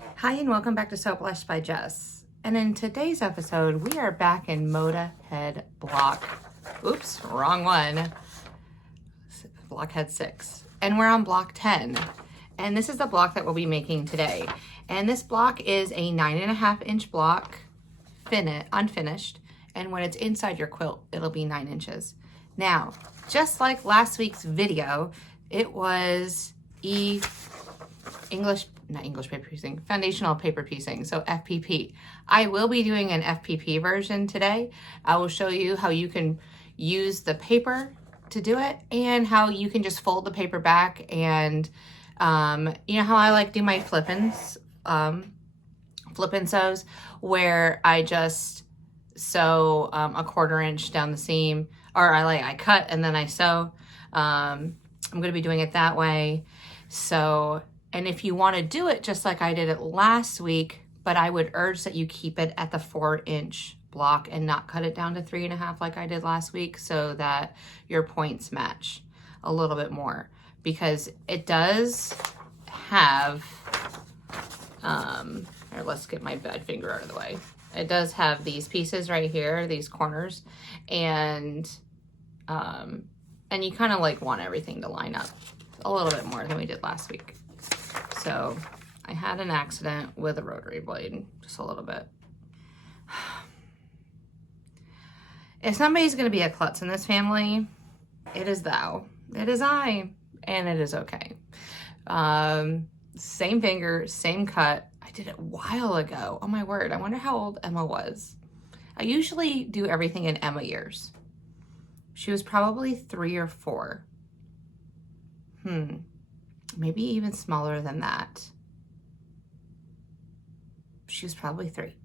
Hi and welcome back to So Blessed by Jess. And in today's episode, we are back in Moda Block. Oops, wrong one. Blockhead 6. And we're on block 10. And this is the block that we'll be making today. And this block is a 9.5 inch block, unfinished. And when it's inside your quilt, it'll be 9 inches. Now, just like last week's video, it was foundational paper piecing, so FPP. I will be doing an FPP version today. I will show you how you can use the paper to do it and how you can just fold the paper back and you know how I like do my flip and sews, where I just sew a 1/4 inch down the seam, or I cut and then I sew. I'm going to be doing it that way. So, and if you want to do it just like I did it last week, but I would urge that you keep it at the 4-inch block and not cut it down to 3.5 like I did last week, so that your points match a little bit more, because it does have, or let's get my bad finger out of the way. It does have these pieces right here, these corners, and you kind of like want everything to line up a little bit more than we did last week. So I had an accident with a rotary blade, just a little bit. If somebody's going to be a klutz in this family, it is thou, it is I, and it is okay. Same finger, same cut. I did it a while ago. Oh my word, I wonder how old Emma was. I usually do everything in Emma years. She was probably 3 or 4. Maybe even smaller than that. She was probably 3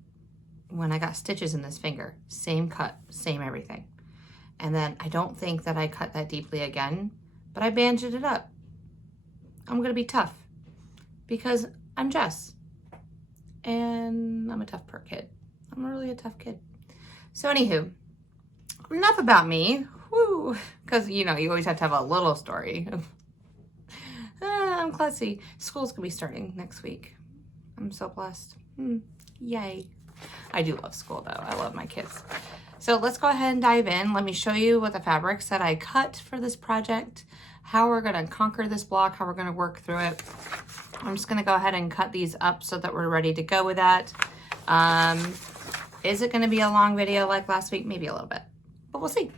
when I got stitches in this finger. Same cut, same everything. And then I don't think that I cut that deeply again, but I bandaged it up. I'm gonna be tough because I'm Jess and I'm a tough kid. I'm really a tough kid. So anywho, enough about me. Woo! Because you know, you always have to have a little story. I'm klutzy. School's gonna be starting next week. I'm so blessed. Yay. I do love school though. I love my kids. So let's go ahead and dive in. Let me show you what the fabrics that I cut for this project, how we're gonna conquer this block, how we're gonna work through it. I'm just gonna go ahead and cut these up so that we're ready to go with that. Is it gonna be a long video like last week? Maybe a little bit, but we'll see.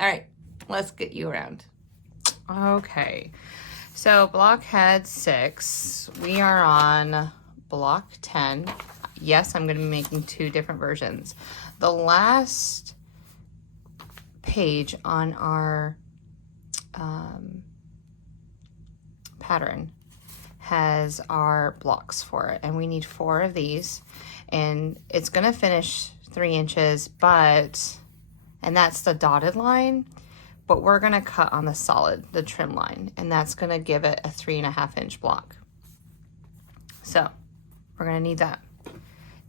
All right, let's get you around. Okay. So Blockhead 6, we are on block 10. Yes, I'm going to be making 2 different versions. The last page on our pattern has our blocks for it, and we need 4 of these, and it's going to finish 3 inches, and that's the dotted line. But we're gonna cut on the solid, the trim line, and that's gonna give it a 3.5 inch block. So we're gonna need that.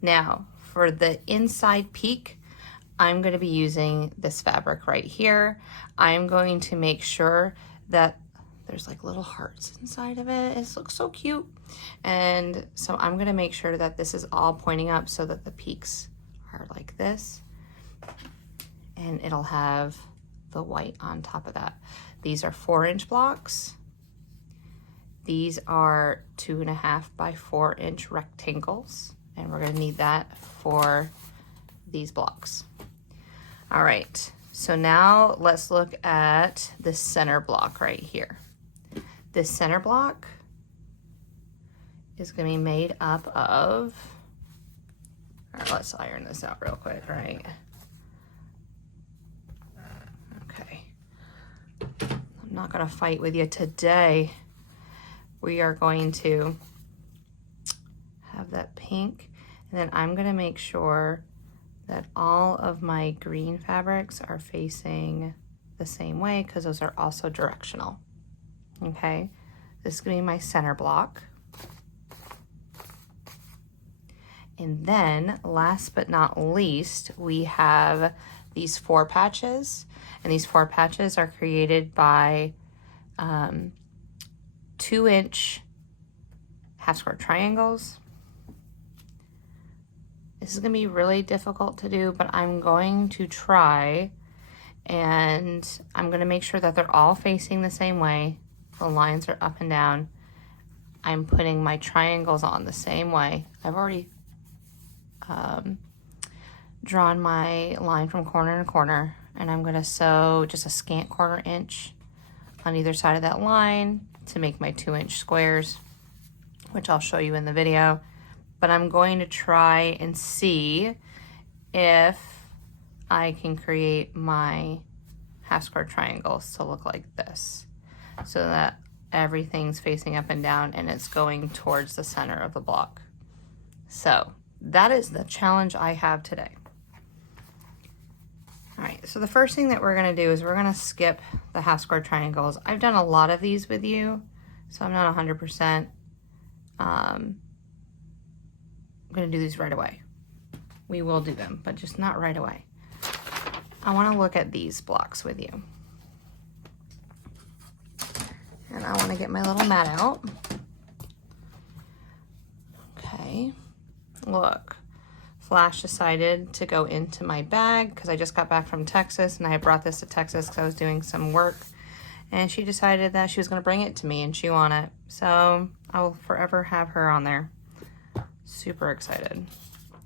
Now for the inside peak, I'm gonna be using this fabric right here. I'm going to make sure that there's like little hearts inside of it. It looks so cute. And so I'm gonna make sure that this is all pointing up so that the peaks are like this. And it'll have the white on top of that. These are 4-inch blocks. These are 2.5 by 4-inch rectangles, and we're gonna need that for these blocks. All right, so now let's look at the center block right here. This center block is gonna be made up of, all right, let's iron this out real quick, right? I'm not gonna fight with you today. We are going to have that pink, and then I'm gonna make sure that all of my green fabrics are facing the same way, because those are also directional. Okay, this is gonna be my center block. And then last but not least, we have these 4 patches, and these 4 patches are created by 2-inch half square triangles This is gonna be really difficult to do, but I'm going to try, and I'm gonna make sure that they're all facing the same way. The lines are up and down. I'm putting my triangles on the same way. I've already drawn my line from corner to corner, and I'm gonna sew just a scant 1/4 inch on either side of that line to make my 2-inch squares, which I'll show you in the video. But I'm going to try and see if I can create my half square triangles to look like this, so that everything's facing up and down and it's going towards the center of the block. So that is the challenge I have today. All right, so the first thing that we're gonna do is we're gonna skip the half square triangles. I've done a lot of these with you, so I'm not 100%. I'm gonna do these right away. We will do them, but just not right away. I wanna look at these blocks with you. And I wanna get my little mat out. Okay, look. Flash decided to go into my bag because I just got back from Texas, and I had brought this to Texas because I was doing some work, and she decided that she was going to bring it to me and chew on it. So I will forever have her on there. Super excited.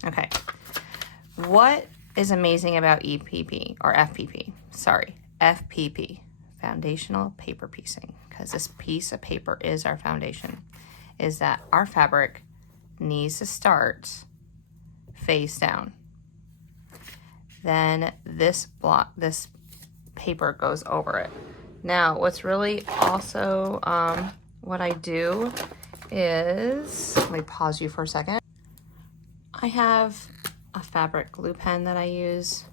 Okay, what is amazing about EPP or FPP? Sorry, FPP, foundational paper piecing, because this piece of paper is our foundation, is that our fabric needs to start face down. Then this paper goes over it. Now, what's really also what I do is, let me pause you for a second. I have a fabric glue pen that I use.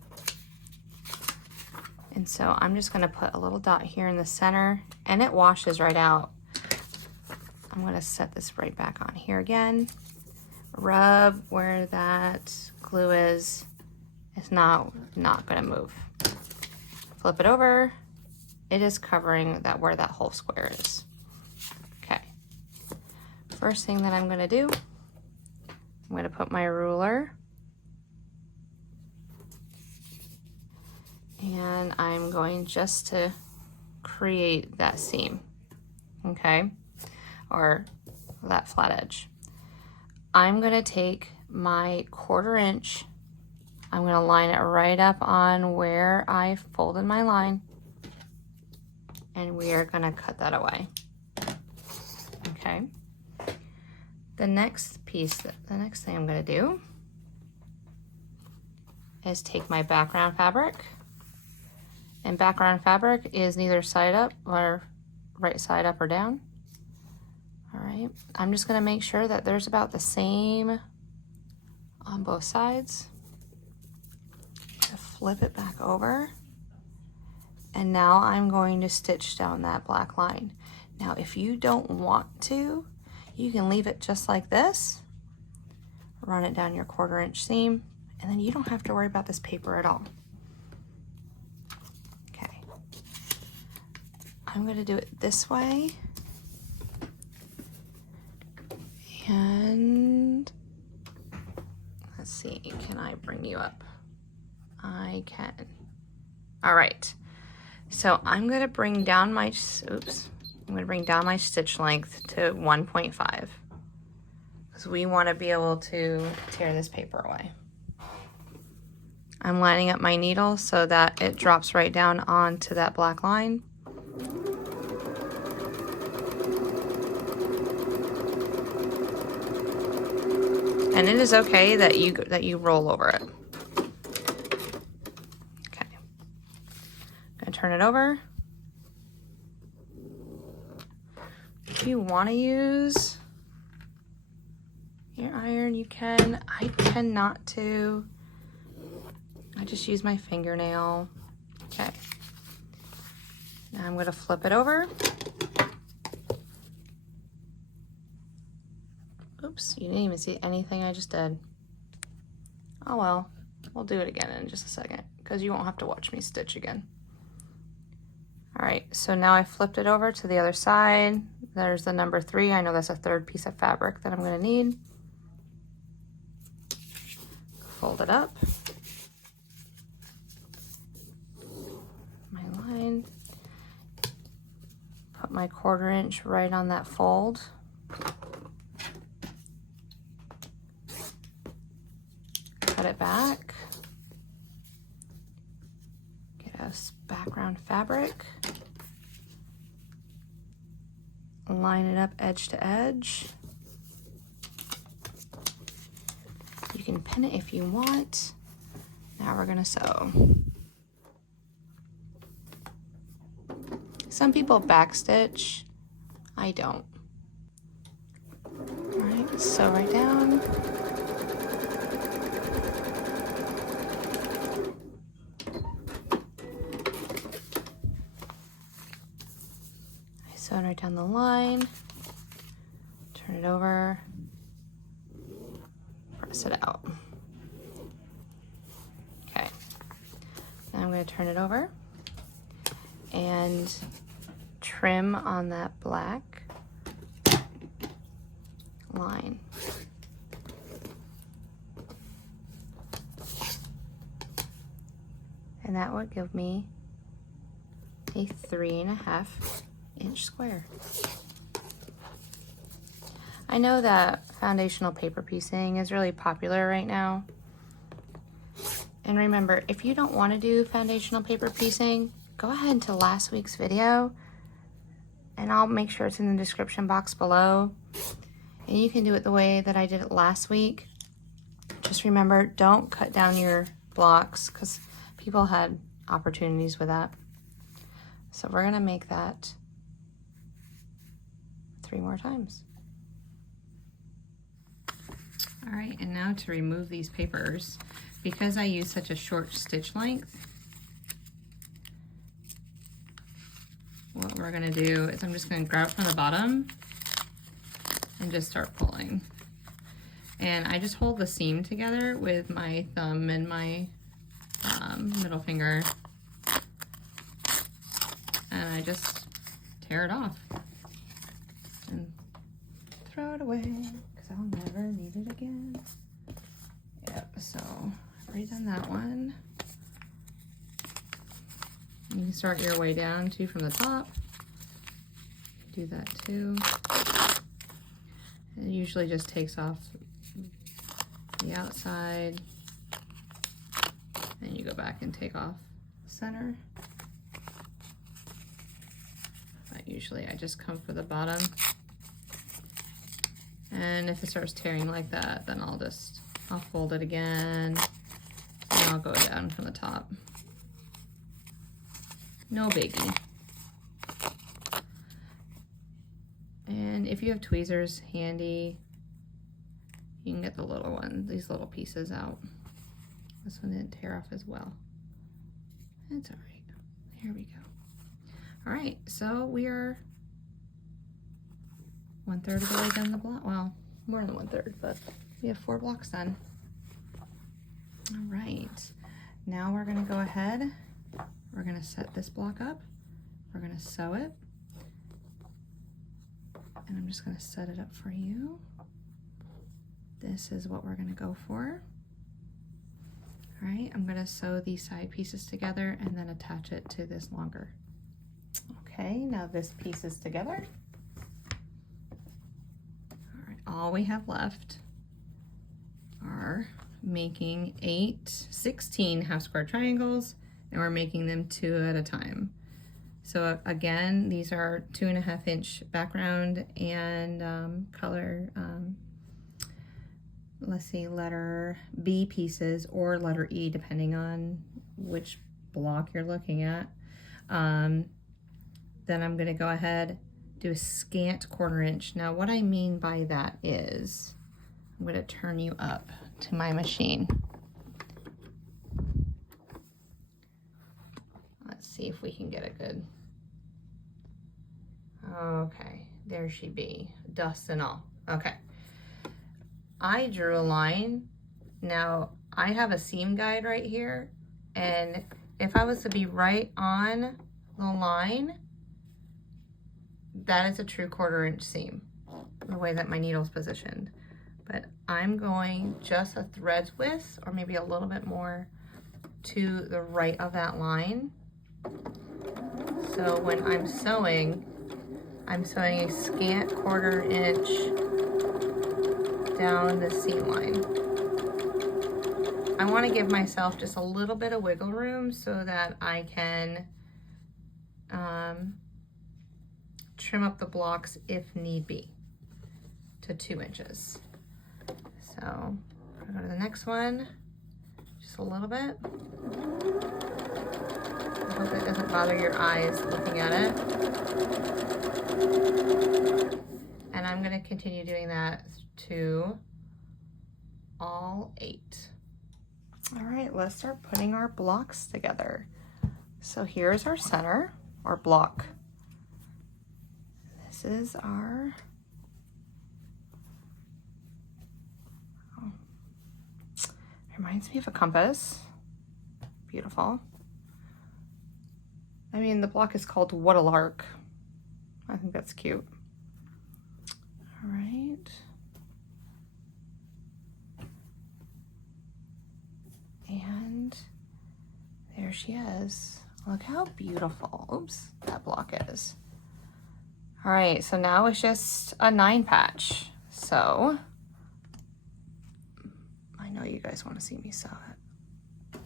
And so I'm just gonna put a little dot here in the center, and it washes right out. I'm gonna set this right back on here again. Rub where that glue is. It's not gonna move. Flip it over. It is covering that where that whole square is. Okay. First thing that I'm gonna do, I'm gonna put my ruler, and I'm going just to create that seam, okay, or that flat edge. I'm gonna take my 1/4 inch, I'm gonna line it right up on where I folded my line, and we are gonna cut that away. Okay. The next piece, the next thing I'm gonna do is take my background fabric, and background fabric is neither side up or right side up or down. All right, I'm just gonna make sure that there's about the same on both sides. Flip it back over, and now I'm going to stitch down that black line. Now, if you don't want to, you can leave it just like this, run it down your 1/4 inch seam, and then you don't have to worry about this paper at all. Okay, I'm gonna do it this way. And let's see, can I bring you up? I can. All right, so I'm gonna bring down my, oops, I'm gonna bring down my stitch length to 1.5 because we wanna be able to tear this paper away. I'm lining up my needle so that it drops right down onto that black line. And it is okay that you roll over it. Okay. Gonna turn it over. If you want to use your iron, you can. I tend not to. I just use my fingernail. Okay. Now I'm gonna flip it over. Oops, you didn't even see anything I just did. Oh well, we'll do it again in just a second because you won't have to watch me stitch again. All right, so now I flipped it over to the other side. There's the number 3. I know that's a 3rd piece of fabric that I'm gonna need. fold it up. My line. Put my 1/4 inch right on that fold. Cut it back. Get a background fabric. Line it up edge to edge. You can pin it if you want. Now we're gonna sew. Some people backstitch. I don't. All right, sew right down. I sew right down the line. Turn it over. Press it out. Okay. Now I'm going to turn it over and trim on that black line. And that would give me a 3.5 inch square. I know that foundational paper piecing is really popular right now. And remember, if you don't want to do foundational paper piecing, go ahead to last week's video and I'll make sure it's in the description box below. And you can do it the way that I did it last week. Just remember, don't cut down your blocks because people had opportunities with that. So we're gonna make that 3 more times. All right, and now to remove these papers, because I use such a short stitch length, what we're gonna do is I'm just gonna grab from the bottom and just start pulling. And I just hold the seam together with my thumb and my middle finger, and I just tear it off and throw it away because I'll never need it again. Yep, so I've already done that one. You can start your way down too from the top. Do that too. It usually just takes off the outside, and you go back and take off the center. But usually I just come for the bottom. And if it starts tearing like that, then I'll fold it again, and I'll go down from the top. No biggie. And if you have tweezers handy, you can get the little one, these little pieces out. This one didn't tear off as well. It's all right. Here we go. All right, so we are 1/3 of the way done the block. Well, more than 1/3, but we have 4 blocks done. All right, now we're gonna go ahead. We're gonna set this block up. We're gonna sew it. And I'm just gonna set it up for you. This is what we're gonna go for. All right, I'm gonna sew these side pieces together and then attach it to this longer. Okay, now this piece is together. All right, all we have left are making 16 half square triangles, and we're making them 2 at a time. So again, these are 2.5 inch background and color, let's see, letter B pieces or letter E, depending on which block you're looking at. Then I'm gonna go ahead, do a scant 1/4 inch. Now what I mean by that is, I'm gonna turn you up to my machine. Let's see if we can get a good, okay, there she be, dust and all. Okay, I drew a line. Now I have a seam guide right here, and if I was to be right on the line, that is a true 1/4 inch seam, the way that my needle's positioned. But I'm going just a thread's width or maybe a little bit more to the right of that line. So when I'm sewing a scant 1/4 inch down the seam line. I want to give myself just a little bit of wiggle room so that I can trim up the blocks if need be to 2 inches. So I'm gonna go to the next one, just a little bit. I hope it doesn't bother your eyes looking at it. And I'm gonna continue doing that to all 8. All right, let's start putting our blocks together. So here's our center, or block. This is our, reminds me of a compass. Beautiful. I mean, the block is called What a Lark. I think that's cute. All right. And there she is. Look how beautiful, oops, that block is. All right, so now it's just a 9 patch. So, I know you guys want to see me sew it.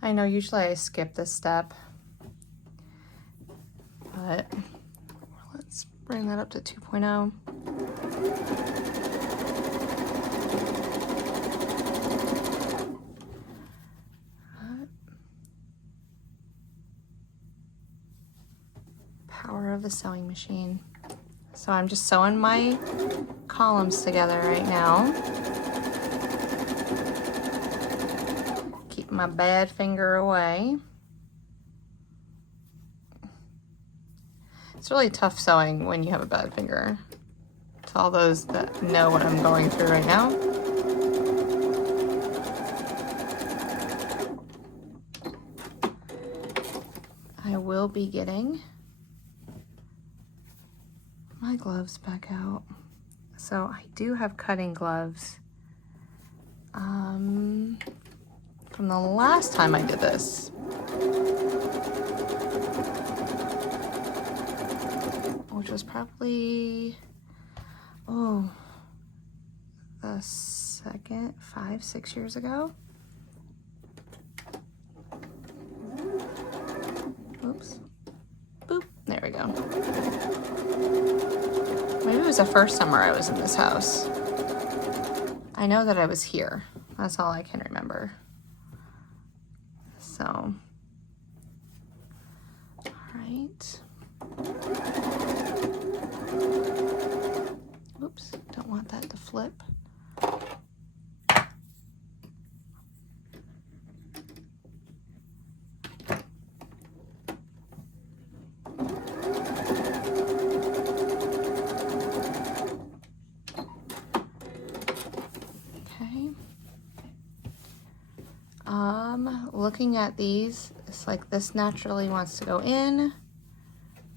I know usually I skip this step, but let's bring that up to 2.0. Power of the sewing machine. So I'm just sewing my columns together right now. Keep my bad finger away. It's really tough sewing when you have a bad finger. To all those that know what I'm going through right now. I will be getting my gloves back out. So I do have cutting gloves from the last time I did this. Which was probably, the second, 5-6 years ago. Oops. Boop. There we go. Maybe it was the first summer I was in this house. I know that I was here. That's all I can remember. So, all right. Oops, don't want that to flip. Looking at these, it's like this naturally wants to go in.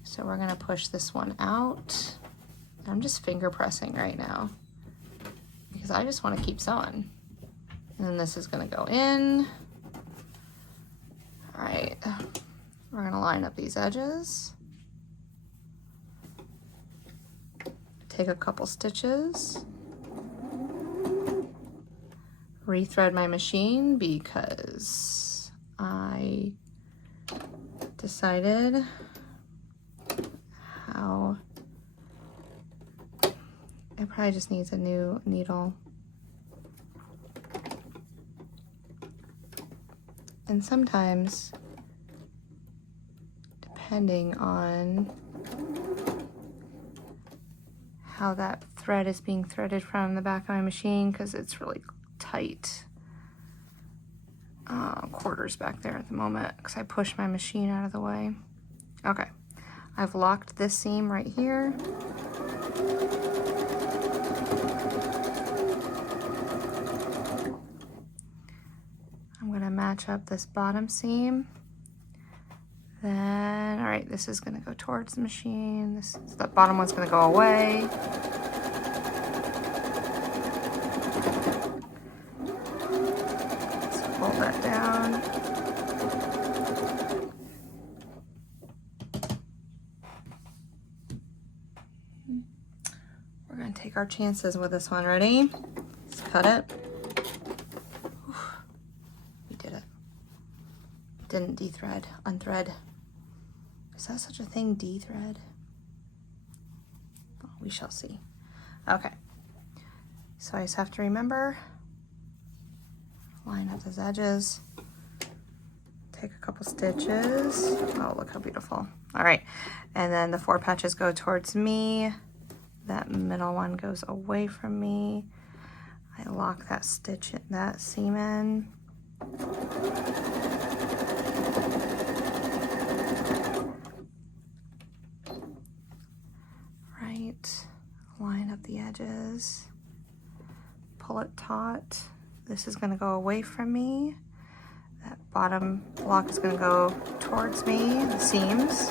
So we're gonna push this one out. I'm just finger pressing right now because I just wanna keep sewing. And then this is gonna go in. All right, we're gonna line up these edges. Take a couple stitches. Rethread my machine because I decided how it probably just needs a new needle. And sometimes, depending on how that thread is being threaded from the back of my machine, because it's really tight quarters back there at the moment because I pushed my machine out of the way. Okay, I've locked this seam right here. I'm gonna match up this bottom seam. Then, all right, this is gonna go towards the machine. The bottom one's gonna go away. Let's fold that down. We're gonna take our chances with this one. Ready? Let's cut it. Whew. We did it. Didn't de-thread, unthread. Is that such a thing, de-thread? Oh, we shall see. Okay, so I just have to remember, line up those edges, take a couple stitches. Oh, look how beautiful. All right, and then the 4 patches go towards me. That middle one goes away from me. I lock that stitch, that seam in. Line up the edges, pull it taut. This is going to go away from me. That bottom block is going to go towards me, the seams.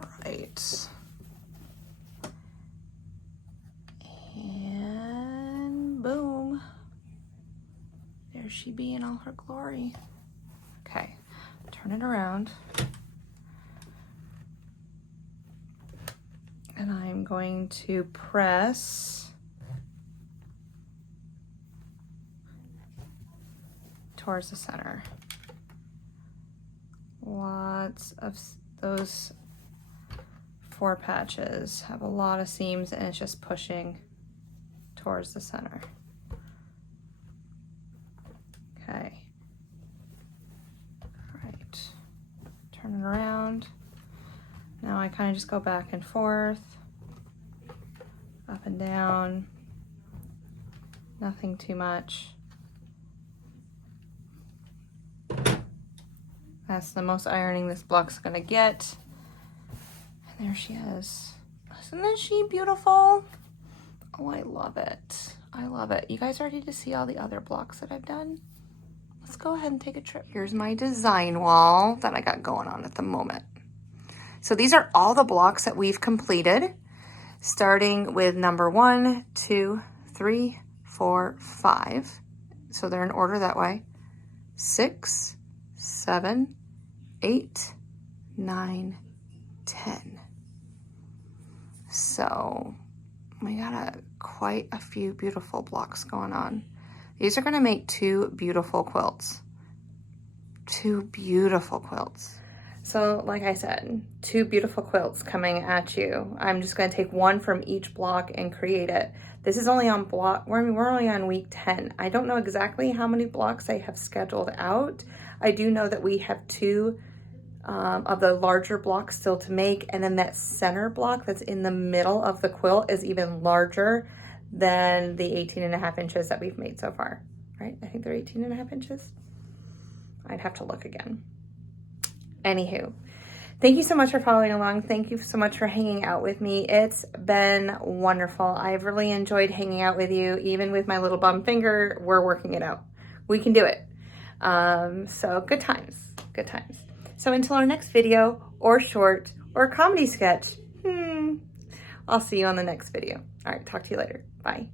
All right. And boom. There she be in all her glory. Okay, turn it around. And I'm going to press towards the center. Lots of those 4 patches have a lot of seams, and it's just pushing towards the center. Okay. All right. Turn it around. Now I kind of just go back and forth, up and down. Nothing too much. That's the most ironing this block's gonna get. And there she is. Isn't she beautiful? Oh, I love it. I love it. You guys ready to see all the other blocks that I've done? Let's go ahead and take a trip. Here's my design wall that I got going on at the moment. So these are all the blocks that we've completed, starting with number 1, 2, 3, 4, 5. So they're in order that way. 6, 7, 8, 9, 10. So we got quite a few beautiful blocks going on. These are gonna make 2 beautiful quilts. 2 beautiful quilts. So like I said, 2 beautiful quilts coming at you. I'm just gonna take 1 from each block and create it. This is only on we're only on week 10. I don't know exactly how many blocks I have scheduled out. I do know that we have 2 of the larger blocks still to make, and then that center block that's in the middle of the quilt is even larger than the 18.5 inches that we've made so far, right? I think they're 18.5 inches. I'd have to look again. Anywho, thank you so much for following along. Thank you so much for hanging out with me. It's been wonderful. I've really enjoyed hanging out with you. Even with my little bum finger, we're working it out. We can do it. So good times, good times. So until our next video or short or comedy sketch, I'll see you on the next video. All right, talk to you later. Bye.